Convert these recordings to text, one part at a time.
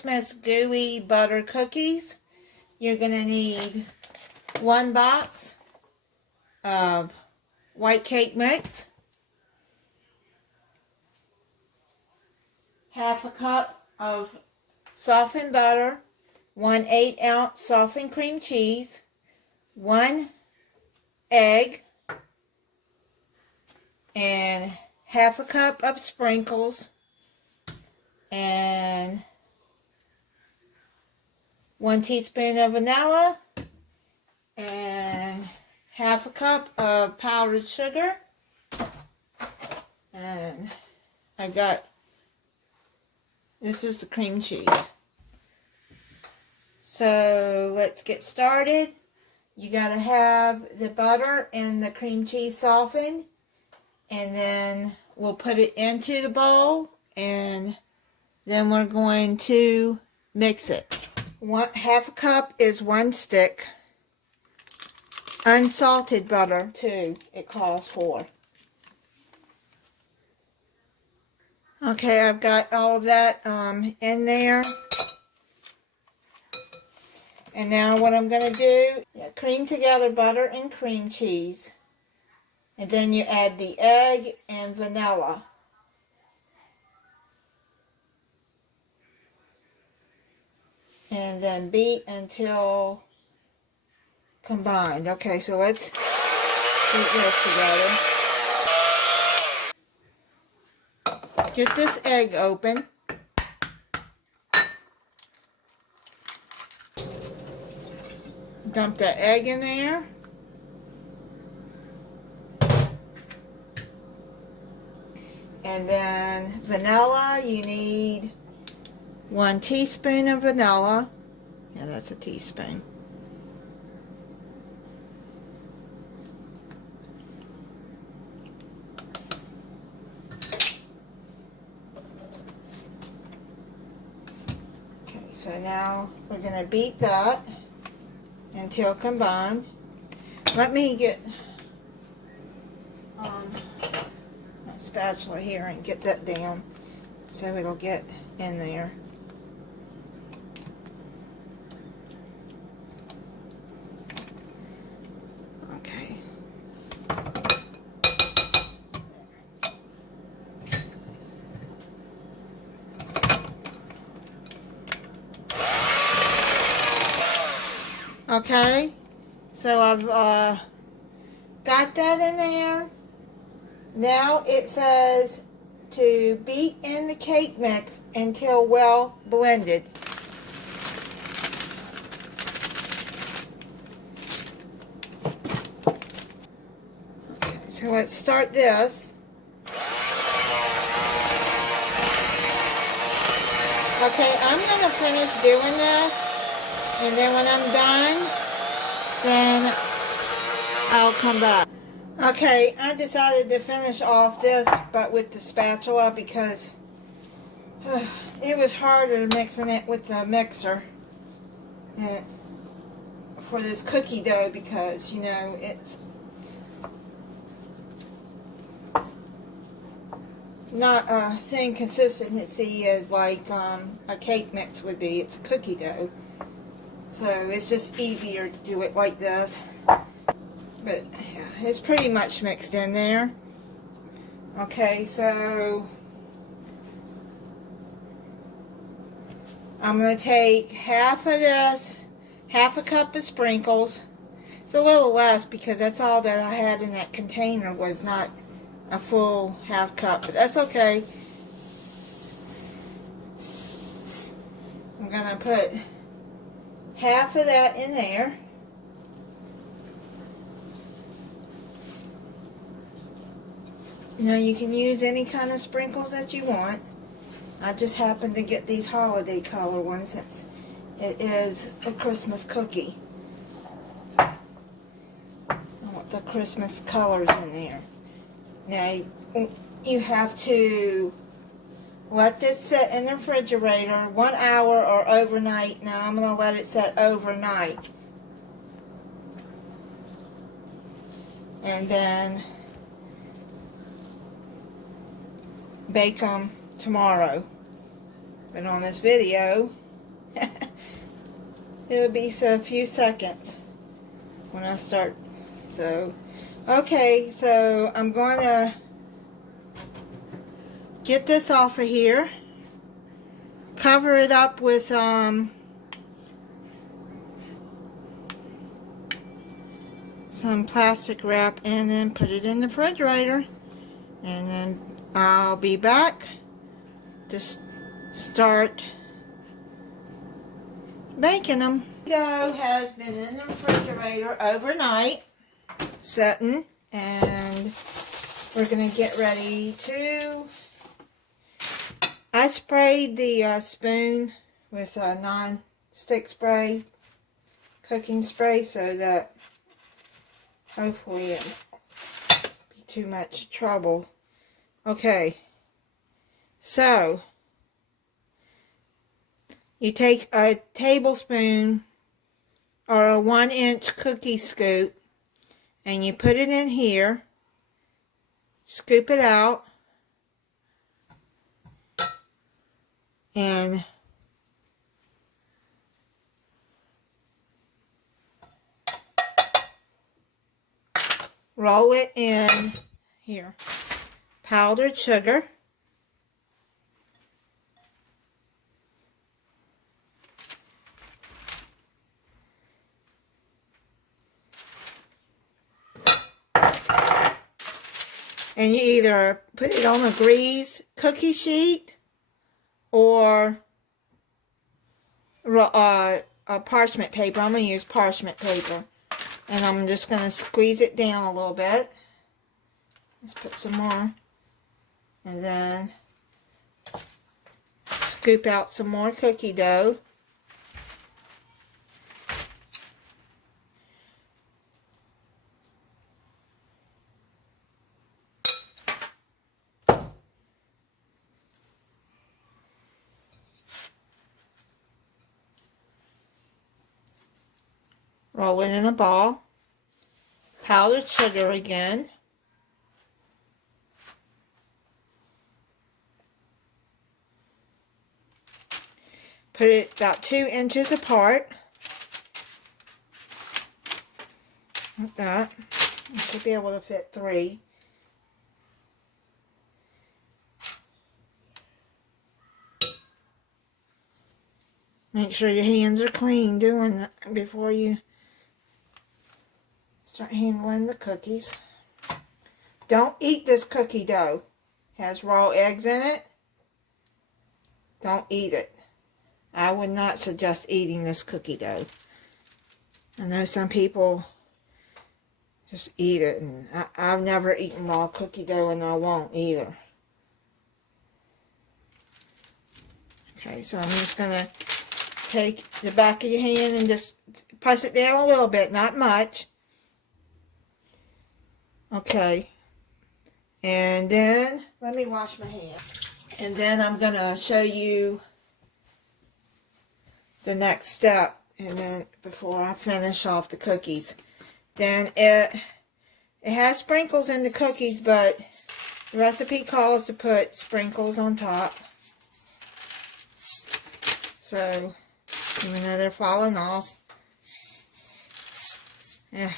Christmas gooey butter cookies, you're going to need 1 box of white cake mix, half a cup of softened butter, 1 8-ounce softened cream cheese, 1 egg, and half a cup of sprinkles, and 1 teaspoon of vanilla, and half a cup of powdered sugar, and this is the cream cheese. So let's get started. You gotta have the butter and the cream cheese softened, and then we'll put it into the bowl, and then we're going to mix it. Half a cup is 1 stick. Unsalted butter, too, it calls for. Okay, I've got all of that in there. And now what I'm going to do, cream together butter and cream cheese. And then you add the egg and vanilla. And then beat until combined. Okay, so let's beat this together. Get this egg open. Dump the egg in there. And then vanilla, you need 1 teaspoon of vanilla. Yeah, that's a teaspoon. Okay, so now we're going to beat that until combined. Let me get my spatula here and get that down so it'll get in there. Okay. Okay, so I've got that in there. Now it says to beat in the cake mix until well blended. Okay, so let's start this. Okay, I'm going to finish doing this, and then when I'm done, then I'll come back. Okay, I decided to finish off this, but with the spatula, because it was harder mixing it with the mixer for this cookie dough, because, you know, it's not a thin consistency as like a cake mix would be. It's a cookie dough. So it's just easier to do it like this. But yeah, it's pretty much mixed in there. Okay, so I'm going to take half of this, half a cup of sprinkles. It's a little less because that's all that I had in that container, was not a full half cup, but that's okay. I'm going to put half of that in there. Now you can use any kind of sprinkles that you want. I just happened to get these holiday color ones since it is a Christmas cookie. I want the Christmas colors in there. Now you have to let this sit in the refrigerator 1 hour or overnight. Now I'm going to let it sit overnight. And then bake them tomorrow. But on this video, It'll be a few seconds when I start. So, okay, so I'm going to get this off of here. Cover it up with some plastic wrap and then put it in the refrigerator. And then I'll be back to start baking them. The dough has been in the refrigerator overnight, setting, and we're going to get ready to... I sprayed the spoon with a non-stick spray, cooking spray, so that hopefully it won't be too much trouble. Okay, so you take a tablespoon or a 1-inch cookie scoop and you put it in here, scoop it out, and roll it in here. Powdered sugar. And you either put it on a greased cookie sheet or a parchment paper. I'm going to use parchment paper. And I'm just going to squeeze it down a little bit. Let's put some more. And then scoop out some more cookie dough. Roll it in a ball. Powdered sugar again. Put it about 2 inches apart. Like that. You should be able to fit 3. Make sure your hands are clean doing that before you start handling the cookies. Don't eat this cookie dough. It has raw eggs in it. Don't eat it. I would not suggest eating this cookie dough. I know some people just eat it, and I've never eaten raw cookie dough, and I won't either. Okay, so I'm just going to take the back of your hand and just press it down a little bit, not much. Okay. And then, let me wash my hand. And then I'm going to show you the next step, and then before I finish off the cookies. Then it has sprinkles in the cookies, but the recipe calls to put sprinkles on top. So, even though they're falling off, yeah.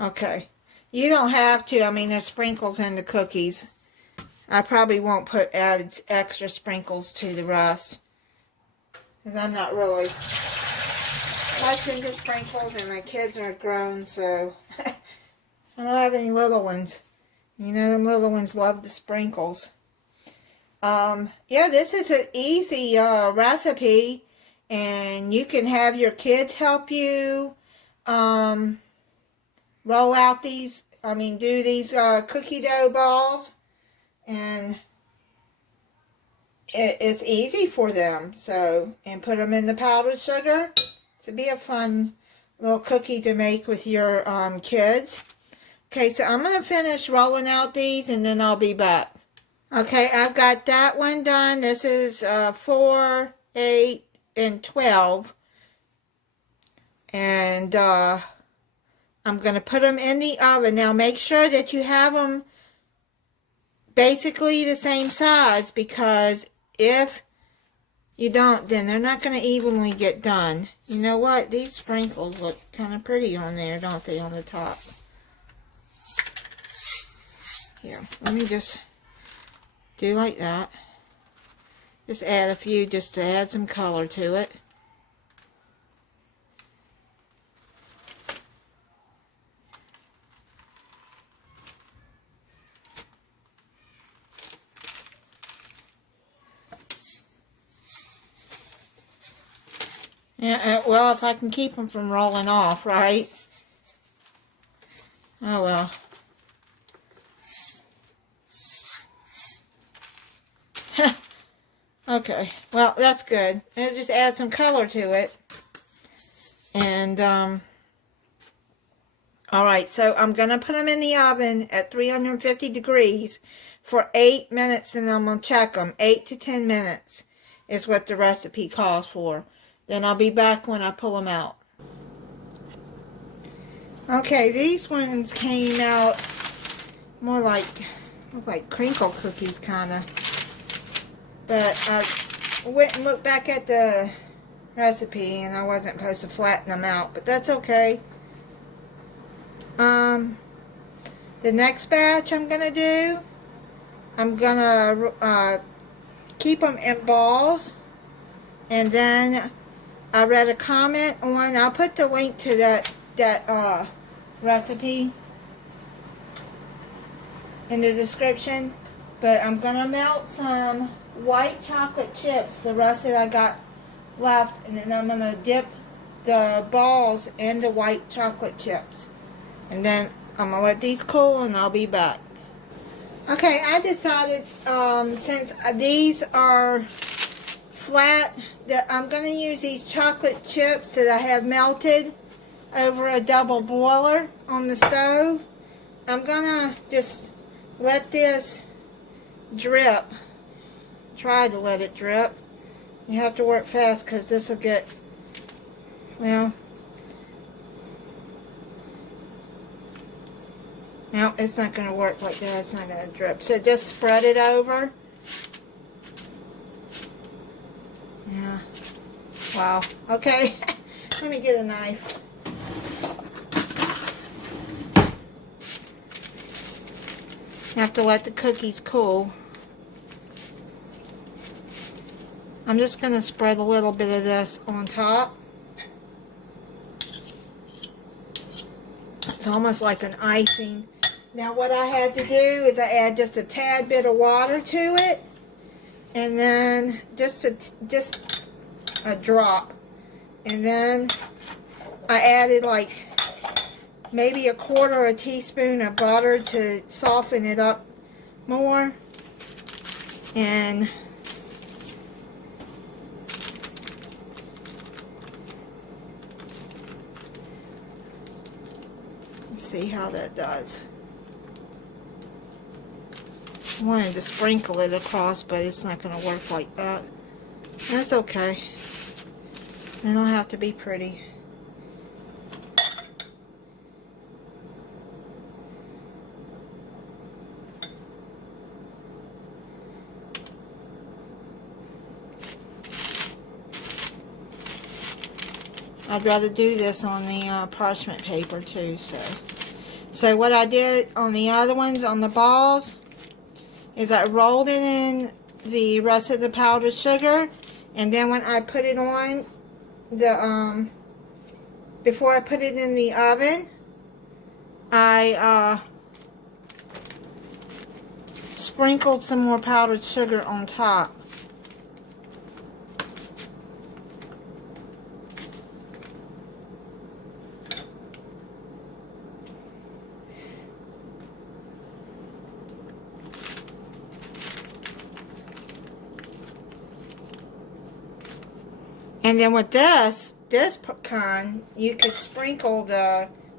Okay. You don't have to. I mean, there's sprinkles in the cookies. I probably won't add extra sprinkles to the rest, because I'm not really much into sprinkles, and my kids are grown, so I don't have any little ones. You know, them little ones love the sprinkles. Yeah, this is an easy recipe, and you can have your kids help you roll out these, do these cookie dough balls, and it's easy for them. So, and put them in the powdered sugar. To be a fun little cookie to make with your kids. Okay, so I'm going to finish rolling out these, and then I'll be back. Okay, I've got that one done. This is 4, 8, and 12. And I'm going to put them in the oven. Now make sure that you have them basically the same size, because if you don't, then they're not going to evenly get done. You know what? These sprinkles look kind of pretty on there, don't they, on the top? Here, let me just do like that. Just add a few just to add some color to it. Yeah, well, if I can keep them from rolling off, right? Oh, well. Okay, well, that's good. It'll just add some color to it. And, alright, so I'm going to put them in the oven at 350 degrees for 8 minutes, and I'm going to check them. 8 to 10 minutes is what the recipe calls for. Then I'll be back when I pull them out. Okay, these ones came out more like, look like crinkle cookies, kind of. But I went and looked back at the recipe, and I wasn't supposed to flatten them out, but that's okay. The next batch I'm going to do, I'm going to keep them in balls, and then I read a comment on, I'll put the link to that recipe in the description, but I'm going to melt some white chocolate chips, the rest that I got left, and then I'm going to dip the balls in the white chocolate chips. And then I'm going to let these cool, and I'll be back. Okay, I decided, since these are flat, that I'm going to use these chocolate chips that I have melted over a double boiler on the stove. I'm going to just let this drip. Try to let it drip. You have to work fast because this will get, well, no, it's not going to work like that. It's not going to drip. So just spread it over. Yeah. Wow. Okay. Let me get a knife. You have to let the cookies cool. I'm just going to spread a little bit of this on top. It's almost like an icing. Now what I had to do is I add just a tad bit of water to it, and then just a drop, and then I added like maybe a quarter of a teaspoon of butter to soften it up more, and let's see how that does. I wanted to sprinkle it across, but it's not going to work like that. That's okay. They don't have to be pretty. I'd rather do this on the parchment paper too. So what I did on the other ones, on the balls, is I rolled it in the rest of the powdered sugar, and then when I put it on the before I put it in the oven, I sprinkled some more powdered sugar on top. And then with this kind, you could sprinkle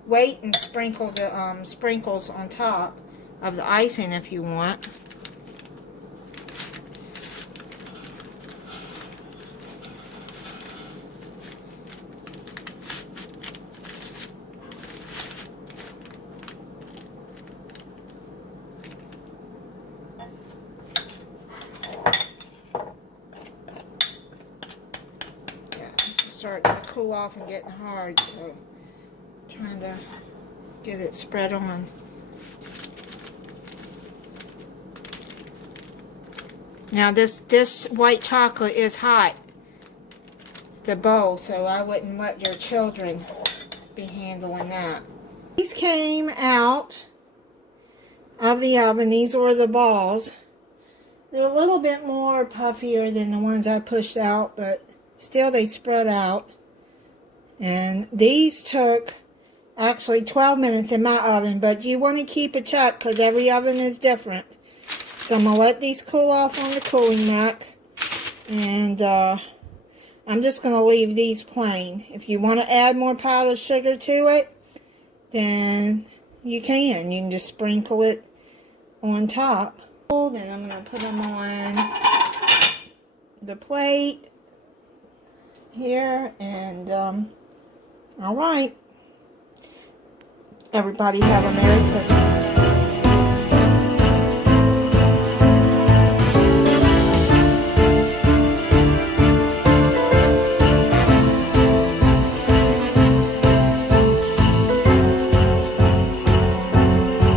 wait and sprinkle the sprinkles on top of the icing if you want. starting to cool off and getting hard, so trying to get it spread on. Now this white chocolate is hot, the bowl, so I wouldn't let your children be handling that. These came out of the oven. These were the balls. They're a little bit more puffier than the ones I pushed out, but still they spread out. And these took actually 12 minutes in my oven, but you want to keep a check because every oven is different. So I'm going to let these cool off on the cooling rack. And I'm just going to leave these plain. If you want to add more powdered sugar to it, then you can. You can just sprinkle it on top. Then I'm going to put them on the plate here. And, alright. Everybody have a Merry Christmas.